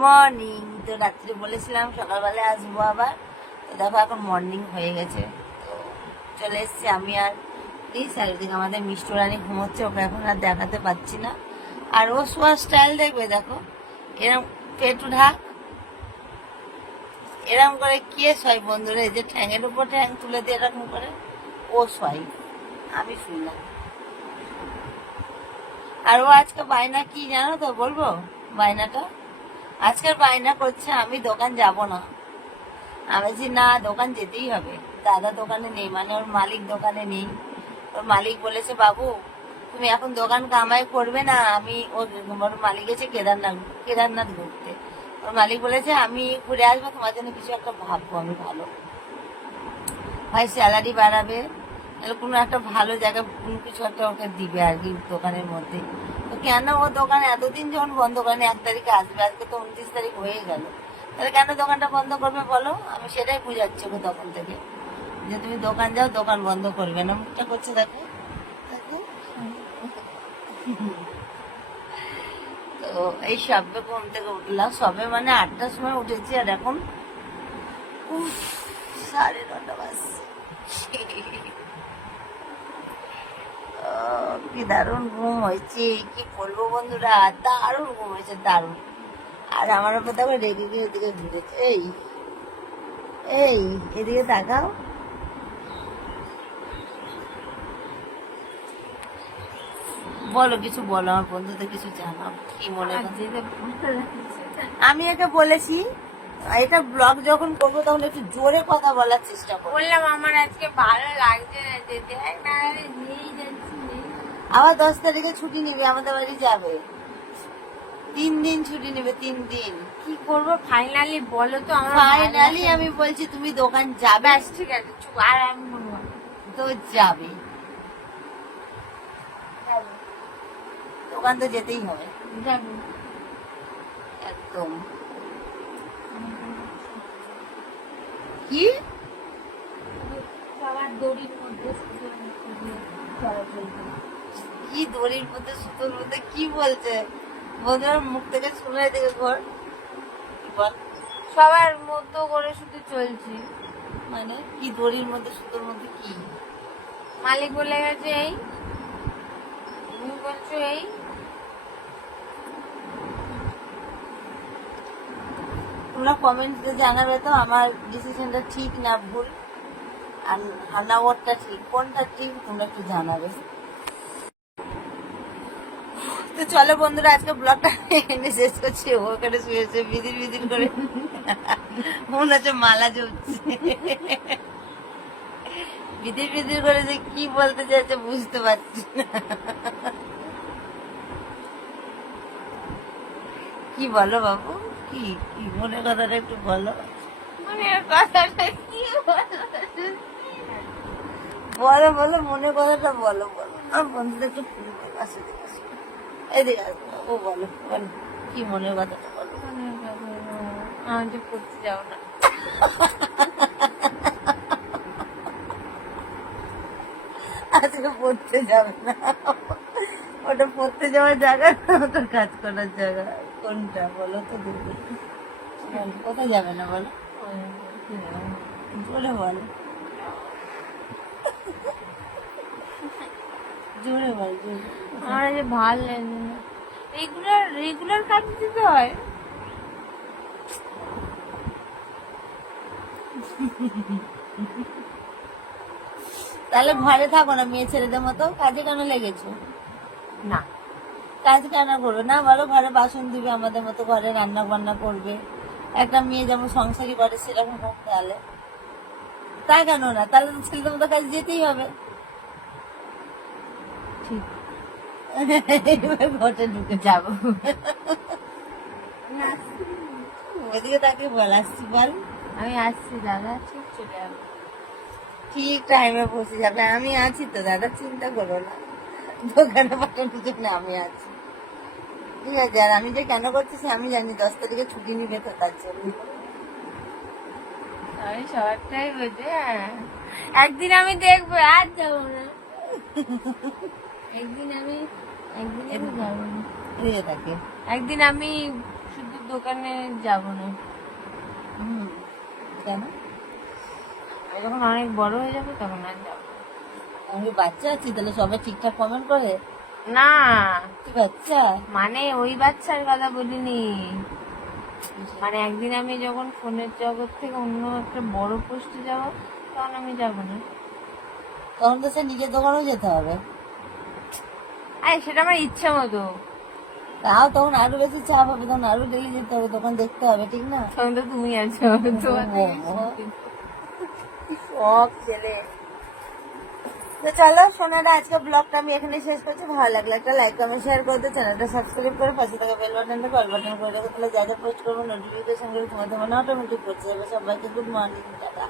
Morning. তো রাত্রে বলেছিলাম সকালবেলায় আসবো আবার, তো দেখো এখন মর্নিং হয়ে গেছে। তো চলে এসছি আমি আর প্লিজ। আর ওদিকে আমাদের মিষ্টি রানী ঘুমোচ্ছে, ওকে এখন আর দেখাতে পাচ্ছি না। আর ও শোয়ার স্টাইল দেখবে, দেখো এরম পেটু ঢাক, এরম করে কে শয় বন্ধুরা, এই যে ঠ্যাঙের উপর ঠ্যাং তুলে দিয়ে এরকম করে ও শয়, আমি শুই না। আর ও আজকে বায়না কি জানো তো, বলবো বায়নাটা? আজকের বায়না করছে আমি দোকান যাব না। আমি বলছি না, দোকান যেতেই হবে। দাদা দোকানে নেই, মানে ওর মালিক দোকানে নেই। ওর মালিক বলেছে বাবু তুমি এখন দোকান কামাই করবে না, আমি ওর মালিক গেছে কেদারনাথ ঘুরতে। ওর মালিক বলেছে আমি ঘুরে আসবো, তোমার জন্য কিছু একটা ভাববো আমি ভালো, ভাই স্যালারি বাড়াবে, কোনো একটা ভালো জায়গা কোনো কিছু একটা ওকে দিবে আর কি দোকানের মধ্যে। তো কেন ও দোকান এতদিন যখন বন্ধ করেনি, 1 তারিখে আসবে, আজকে তো 29 তারিখ হয়ে গেল, তাহলে কেন দোকানটা বন্ধ করবে বলো? আমি সেটাই বুঝাচ্ছি ওকে তখন থেকে, যে তুমি দোকান যাও, দোকান বন্ধ করবে না। মুখটা করছে দেখো দেখো। তো এই সবে ঘুম থেকে উঠলাম, সবে মানে 8টার সময় উঠেছি, আর এখন 9:30 বাজছে। কি দারুণ ঘুম হয়েছে, কি বলবো বন্ধুরা, দারুণ ঘুম হয়েছে, দারুণ। আর আমার উপর দেখো রেগে গিয়ে ওদিকে ঘুরেছে। এই এই এদিকে তাকাও। বলো কিছু, বলো আমার বন্ধুদের কিছু জানাও, কি মনে আমি একে বলেছি এটা ব্লগ যখন করবো তখন একটু জোরে কথা বলার চেষ্টা করবো। বললাম আমার আজকে ভালো লাগছে না যেতে, না নিয়েই যাচ্ছি। আবার 10 তারিখে ছুটি নিবে, আমাদের বাড়ি যাবে, 3 দিন ছুটি নেবে, 3 দিন। কি করবো ফাইনালি বলো তো? আমার ফাইনালি আমি বলছি তুমি দোকান যাবে। ব্যাস ঠিক আছে, চুপ। আর আমি বলবো না। তো যাবে, দোকান তো যেতেই হবে যাবো। একদম। কি সবার দড়ির মধ্যে কি দড়ির মধ্যে সুতোর মধ্যে কি বলছে বন্ধুরা? মুখ থেকে শুনে দেখে ঘর বল, সবার মতো করে শুধু চলছি। মানে কি দড়ির মধ্যে সুতোর মধ্যে কি? মালিক বলে গেছে এই, তুমি বলছো এই। তোমরা কমেন্টে জানাবে তো আমার ডিসিশনটা ঠিক না ভুল, আর হান্নাওয়ারটা ঠিক, কোনটা ঠিক তোমরা একটু জানাবে। তো চলো বন্ধুরা, আজকে ব্লগটা এখানে শেষ করছি। ওখানে শুয়েছে বিদির বিদির করে, মনে হচ্ছে মালা জপছে, বিদির বিদির করে যে কি বলতে চাইছে বুঝতে পারছি না। কি বলো বাবু, কি কি মনের কথাটা একটু বলো। মনের কথাটা কি বলো বলো, মনের কথাটা বলো, বলো। আমার বন্ধুদের একটু ফোন করো, আসো এদিকে আসো, ও বলো বলো কি মনের কথাটা বলো। আমাকে পড়তে যাও না। আজকে পড়তে যাবে না, ওটা পড়তে যাওয়ার জায়গা না, ওটা কাজ করার জায়গা। কোনটা বলো তো দেখবে, কোথায় যাবে না বলো, জোরে বলো, জোরে বল, জোরে। আমার যে ভাল লাগে না, রেগুলার রেগুলার কাজ দিতে হয়। তাহলে ঘরে থাকো না মেয়ে ছেলেদের মতো, কাজে কেন লেগেছো? না, কাজ কেন করবে না বলো? ঘরে বাসন দিবে আমাদের মতো, ঘরে রান্না বান্না করবে, একটা মেয়ে যেমন সংসারী করে সেরকম হোক। তাহলে তা কেন না? তাহলে তো ছেলেদের মতো কাজে যেতেই হবে। ঠিক এবার ঘটে ঢুকে যাবো। ওদিকে তাকে বল, আসছি বল, আমি আসছি দাদা, ঠিক চলে যাবো। ঠিক টাইমে পৌঁছে যাবে, আমি আছি তো দাদা, চিন্তা করো না, দোকানে পাঠানোর জন্য আমি আছি, ঠিক আছে। আর আমি যে কেন করছি সে আমি জানি, 10 তারিখে ছুটি নিবে তো তার জন্য। আমি সবারটাই বলছি। হ্যাঁ, একদিন আমি দেখবো, আর যাবো না। একদিন আমি যাবো না। এদিকে তাকে একদিন আমি শুধু দোকানে যাব না। কেন? আমি যখন অনেক বড় হয়ে যাবো তখন আর যাবো আমি বাচ্চা আছি, তাহলে সবাই ঠিকঠাক কমেন্ট করে? না। তুই বাচ্চা? মানে ওই বাচ্চার কথা বলিনি, মানে একদিন আমি যখন ফোনের জগৎ থেকে অন্য একটা বড় পোস্টে যাব তখন আমি যাব না। তখন তো সে নিজের দোকানেও যেতে হবে। আরে সেটা আমার ইচ্ছা মতো। তাও তখন আরো বেশি চাপ হবে, তখন আরো ডেলি যেতে হবে, দোকান দেখতে হবে, ঠিক না? তখন তো তুমি আছো, তোমার শখ ছেলে। তো চলো সোনারা, আজকে ব্লগটা আমি এখানে শেষ করছি। ভালো লাগলে একটা লাইক কমেন্ট শেয়ার করে দিও, চ্যানেলটা সাবস্ক্রাইব করে পাশে থাকা বেল বাটনটা কল বাটন করে রাখো, তাহলে যা যা পোস্ট করবো নোটিফিকেশন করে তোমাদের মনে অটোমেটিক পড়ছে যাবে। সবাইকে গুড মর্নিং, টাটা।